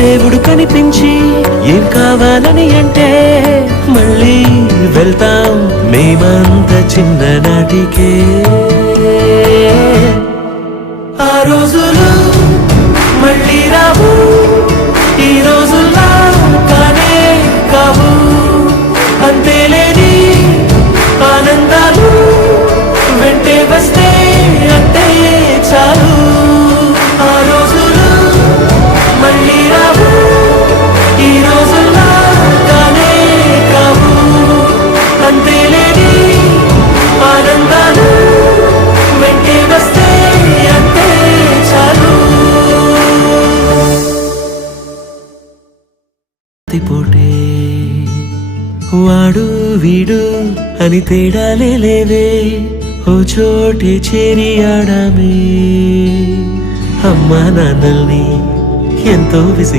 దేవుడు కనిపించి ఏం కావాలని అంటే మళ్ళీ వెళ్తాం మేమంత చిన్ననాటికే. ఆ రోజులు మళ్ళీ రావు, ఈ రోజుల్లా కానే కావు. అంతేలేని ఆనందాలు వెంటే వస్తే అంటే చాలు. ఆ రోజులు మళ్ళీ రావు, ఈ రోజుల్లా కానే కావు. అంతేలేని ఆనందాలు వెంటే వస్తే అంటే చాలు. పోటే వాడు వీడు అని తేడాలే లేవే, ఓ చోటే చేరి ఆడామే. అమ్మా నాన్నల్ని ఎంతో విసి